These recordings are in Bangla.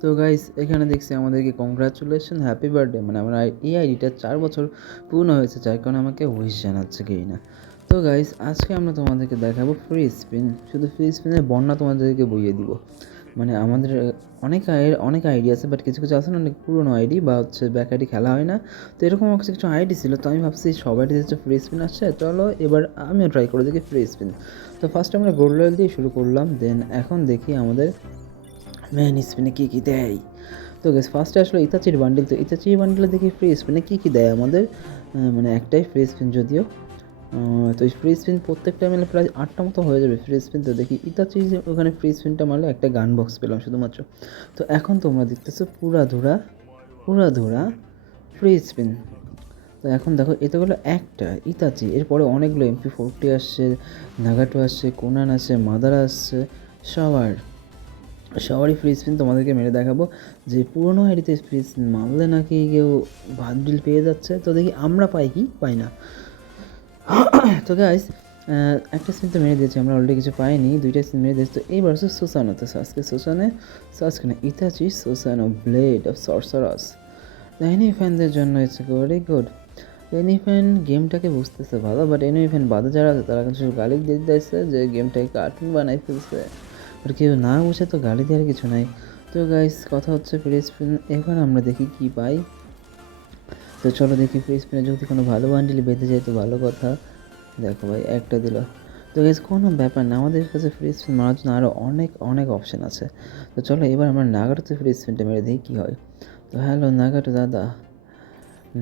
তো গাইস এখানে দেখছি আমাদেরকে কংগ্রাচুলেশন হ্যাপি বার্থডে, মানে আমার এই আইডিটা 4 বছর পূর্ণ হয়েছে, যার কারণে আমাকে উইশ জানাচ্ছে না। তো গাইস আজকে আমরা তোমাদেরকে দেখাবো ফ্রি স্পিন, শুধু ফ্রি স্পিনের বন্যা তোমাদেরকে বইয়ে দিব। মানে আমাদের অনেক আইডি আছে, বাট কিছু কিছু আছে না, অনেক পুরোনো আইডি বা হচ্ছে ব্যাক আইডি খেলা হয় না। তো এরকম আমার কাছে কিছু আইডি ছিল, তো আমি ভাবছি সবাই হচ্ছে ফ্রি স্পিন আসছে, চলো এবার আমিও ট্রাই করে দেখি ফ্রি স্পিন। তো ফার্স্ট আমরা গোল্ড লেভেল দিয়ে শুরু করলাম, দেন এখন দেখি আমাদের মেন স্পিনে কী দেয়। তো গেস ফার্স্টে আসলো ইতাচির বান্ডিল। তো ইতাচির বান্ডিলে দেখি ফ্রি স্পিনে কী দেয় আমাদের, মানে একটাই ফ্রি স্পিন যদিও। তো এই ফ্রি স্পিন প্রত্যেকটা মিলে প্রায় 8টা মতো হয়ে যাবে ফ্রি স্পিন। তো দেখি ইতাচি যে ওখানে ফ্রি স্পিনটা মারলে একটা গান বক্স পেলাম শুধুমাত্র। তো এখন তোমরা দেখতেছো পুরা ধুরা ফ্রি স্পিন। তো এখন দেখো এতে হলো একটা ইতাচি, এরপরে অনেকগুলো MP40 আসছে, নাগাটো আসছে, কোনান আসছে, মাদারা আসছে, সবারই ফ্রি স্পিন তোমাদেরকে মেরে দেখাবো যে পুরোনো আইডিতে ফ্রি স্পিন মারলে নাকি কেউ বান্ডিল পেয়ে যাচ্ছে। তো দেখি আমরা পাই না। তো গাইস একটা স্পিন তো মেরে দিয়েছি আমরা, অলরেডি কিছু পাইনি, 2টা স্পিন মেরে দিয়েছি। তো এইবার হচ্ছে সুসানোতে Sasuke Itachi Susanoo blade of sorcerers. Anime ফ্যানদের জন্য it's very good. Anime fan গেমটাকে বুঝতেছে ভালো, বাট এনিমি ফ্যান বাদে যারা আছে তারা কিন্তু গালি দিয়ে দিতেছে যে গেমটাকে কার্টুন বানাই ফেলছে। আর কেউ না বুঝে তো গালি দেওয়ার কিছু নাই। তো গাইস কথা হচ্ছে ফ্রি স্পিন, এবার আমরা দেখি কি পাই। তো চলো দেখি ফ্রি স্পিনে যদি কোনো ভালো বান্ডিল বেঁধে যায় তো ভালো কথা। দেখো ভাই একটা দিল। তো গাইস কোনো ব্যাপার না, আমাদের কাছে ফ্রি স্পিন মারার জন্য আরও অনেক অপশান আছে। তো চলো এবার আমরা নাগাটোতে ফ্রি স্পিনটা মেরে দেখি কী হয়। তো হ্যালো নাগাটো দাদা,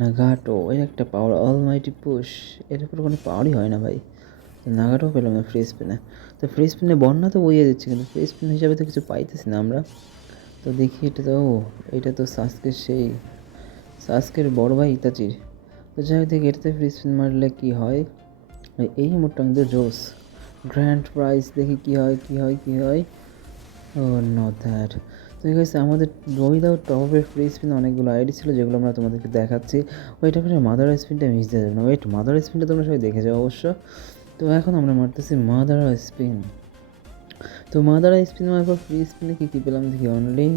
নাগাটো এর একটা পাওয়ার অলমাইটি পুশ, এর উপর কোনো পাওয়ারই হয় না ভাই। তো নাগাটো পেলাম না ফ্রি স্পিনে। তো ফ্রি স্পিনে বন্যা তো বইয়ে দিচ্ছে, কিন্তু ফ্রি স্পিন হিসাবে তো কিছু পাইতেছি না আমরা। তো দেখি এটা তো সাসকের বড় ভাই ইতাচির। তো যাই হোক দেখি এটাতে ফ্রি স্পিন মারলে কী হয়। এই মোটামুটি জোস গ্র্যান্ড প্রাইজ, দেখি কী হয়। ও নো দ্যাট। তো ঠিক আছে, আমাদের উইদাউট টপের ফ্রি স্পিন অনেকগুলো আইডি ছিল যেগুলো আমরা তোমাদেরকে দেখাচ্ছি। ওইটা করে মাদার স্পিনটা মিস দিয়ে যাবে না, ওয়েট মাদার স্পিনটা তোমরা সবাই দেখে যাও অবশ্য। তো এখন আমরা মারতেছি মাদার স্পিন। তো মাদার স্পিন মারার পর ফ্রি স্পিনে কী পেলাম দেখি। অনলি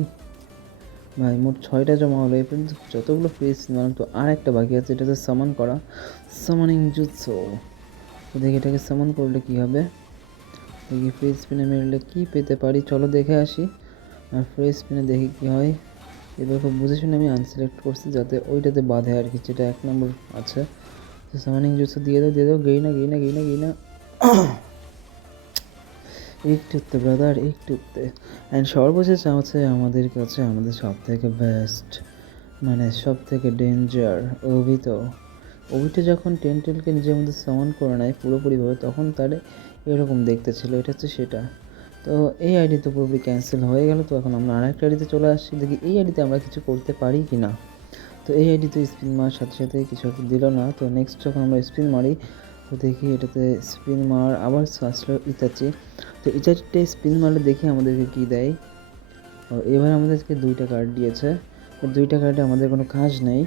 ভাই মোট 6টা জমা হলো এই পর্যন্ত, যতগুলো ফ্রি স্পিন মারলাম। তো আর একটা বাকি আছে, এটা হচ্ছে সামান করা, সামানিং জুৎসু। তো দেখি এটাকে সামান করলে কী হবে, দেখি ফ্রি স্পিনে মেরলে কী পেতে পারি, চলো দেখে আসি। আর ফ্রি স্পিনে দেখি কী হয়। এবার খুব বুঝে শুনে আমি আনসিলেক্ট করছি যাতে ওইটাতে বাঁধে আর কি, যেটা 1 নম্বর আছে। তো সামানিং জুৎসু দিয়ে দাও গেই না একটুতে ব্রাদার একটুতে। অ্যান্ড সর্বশেষ হচ্ছে আমাদের কাছে আমাদের সব থেকে বেস্ট, মানে সব থেকে ডেঞ্জার অভিটা যখন টেনটেলকে নিজের মধ্যে সামান করে নেয় পুরোপুরিভাবে, তখন তার এরকম দেখতে ছিল, এটা হচ্ছে সেটা। তো এই আইডি তো পুরোপুরি ক্যান্সেল হয়ে গেল। তো এখন আমরা আরেকটা আইডিতে চলে আসছি, দেখি এই আইডিতে আমরা কিছু করতে পারি কি না। তো এই আইডিতে স্পিন মারার সাথে সাথে কিছু দিল না। তো নেক্সট যখন আমরা স্পিন মারি তো দেখি এটাতে স্পিন মার আবার আসলো ইতাচি। তো ইতাচিতে স্পিন মারলে দেখি আমাদেরকে কী দেয়। এবার আমাদেরকে 2টা কার্ড দিয়েছে, 2টা কার্ডে আমাদের কোনো কাজ নেই।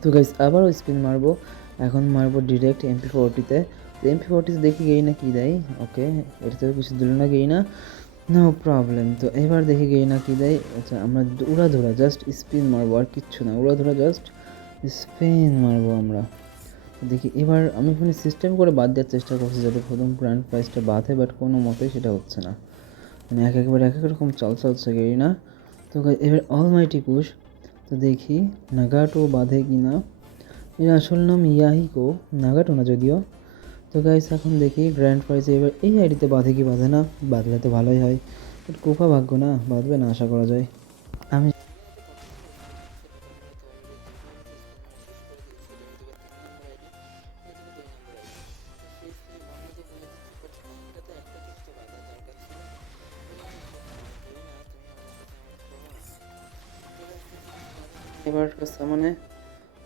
তো গাইস আবারও স্পিন মারবো, এখন মারবো ডিরেক্ট MP40তে। তো MP40তে দেখি গেই না কী দেয়। ওকে, এটাতেও কিছু দিল না গেই না, নো প্রবলেম। তো এবার দেখি গেই না কী দেয়। আচ্ছা আমরা উড়াধুরা জাস্ট স্পিন মারবো, আর কিচ্ছু না, উড়াধুরা জাস্ট স্পিন মারবো আমরা। দেখি এবার আমি এখানে সিস্টেম করে বাদ দেওয়ার চেষ্টা করছি যাতে প্রথম গ্র্যান্ড প্রাইজটা বাঁধে, বাট কোনো মতেই সেটা হচ্ছে না, মানে এক এক রকম চলছে গেই না। তো এবার অলমাইটি পুশ। তো দেখি নাগাটো বাঁধে কি না। এর আসল নাম ইয়াহিকো, নাগাটো না যদিও। তো গাইস এখন দেখি গ্র্যান্ড প্রাইজে এবার এই আইডিতে বাঁধে কি বাঁধে না, বাঁধলে তো ভালোই হয়, বাট কোপা ভাগ্য না, বাঁধবে না আশা করা যায়। আমি এবার মানে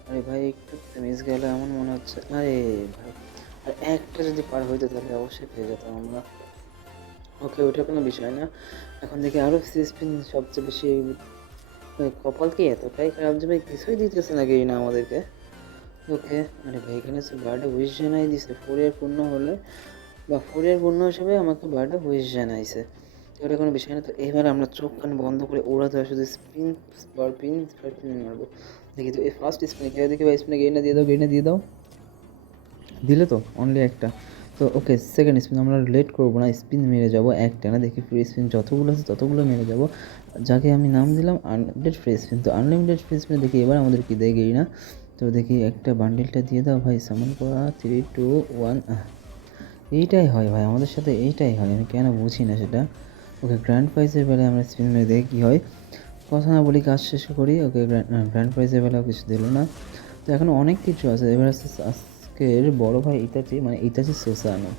আরে ভাই একটু মিস গেলে এমন মনে হচ্ছে, আরে ভাই আর একটা যদি পার হইতো তাহলে অবশ্যই পেয়ে যেতাম আমরা। ওকে ওটা কোনো বিষয় না। এখন দেখি আরও স্পিন সবচেয়ে বেশি কপাল কি এতটাই খারাপ যে ভাই কিছুই দিতেছে না গেই না আমাদেরকে। ওকে, আরে ভাই এখানে বার্থডে উইশ জানাই দিছে 4 ইয়ার পূর্ণ হলে, বা 4 ইয়ার পূর্ণ হিসেবে আমাকে বার্থডে উইশ জানাইছে। এটা কোনো বিষয় না। তো এবার আমরা চোখ কান বন্ধ করে ওড়াতে হয় শুধু স্পিন স্পিন মারবো। দেখি তো এই ফার্স্ট স্পিনে কী হয় দেখি ভাই, স্পিনে গেইনা দিয়ে দাও, গেইনা দিয়ে দাও। দিলে তো অনলি একটা। তো ওকে, সেকেন্ড স্পিন আমরা লেট করবো না, স্পিন মেরে যাবো একটা না, দেখি ফ্রি স্পিন যতগুলো আছে ততগুলো মেরে যাবো। যাকে আমি নাম দিলাম আনলিমিটেড ফ্রি স্পিন। তো আনলিমিটেড ফ্রি স্পিনে দেখি এবার আমাদের কি দেয় না। তো দেখি একটা বান্ডিলটা দিয়ে দাও ভাই, সামান করা 3 2 1। এইটাই হয় ভাই আমাদের সাথে, এইটাই হয়, আমি কেন বুঝি না সেটা। ওকে, গ্র্যান্ড প্রাইজের বেলায় আমরা স্পিন মেরে দেখি কী হয়। কথা না বলি কাজ শেষ করি। ওকে, গ্র্যান্ড প্রাইজের বেলাও কিছু দিল না। তো এখন অনেক কিছু আছে। এবার আছে আজকের বড় ভাই ইতাচি, মানে Itachi Susanoo,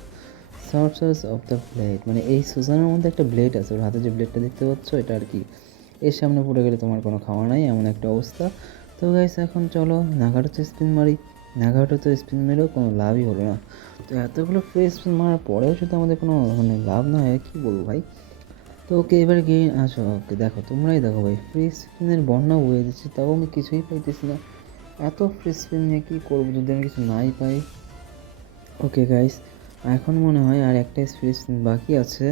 sorcerers of the blade. মানে এই সুসানোর মধ্যে একটা ব্লেড আছে, ওর হাতে যে ব্লেডটা দেখতে পাচ্ছ এটা আর কি। এর সামনে পড়ে গেলে তোমার কোনো খাওয়া নাই, এমন একটা অবস্থা। তো গাইস এখন চলো নাগাটোতে স্পিন মারি। নাগাটোতে স্পিন মেরেও কোনো লাভই হলো না। তো এতগুলো ফ্রি স্পিন মারার পরেও যদি আমাদের কোনো মানে লাভ না হয়, কী বলবো ভাই। তো ওকে, এবার গিয়ে আসো। ওকে দেখো, তোমরাই দেখো ভাই, ফ্রি স্পিনের বন্যা বয়ে দিচ্ছি, তাও আমি কিছুই পাইতেছি না। এত ফ্রি স্পিন নিয়ে কী করবো যদি আমি কিছু নাই পাই। ওকে গাইস, এখন মনে হয় আর একটা ফ্রি স্পিন বাকি আছে।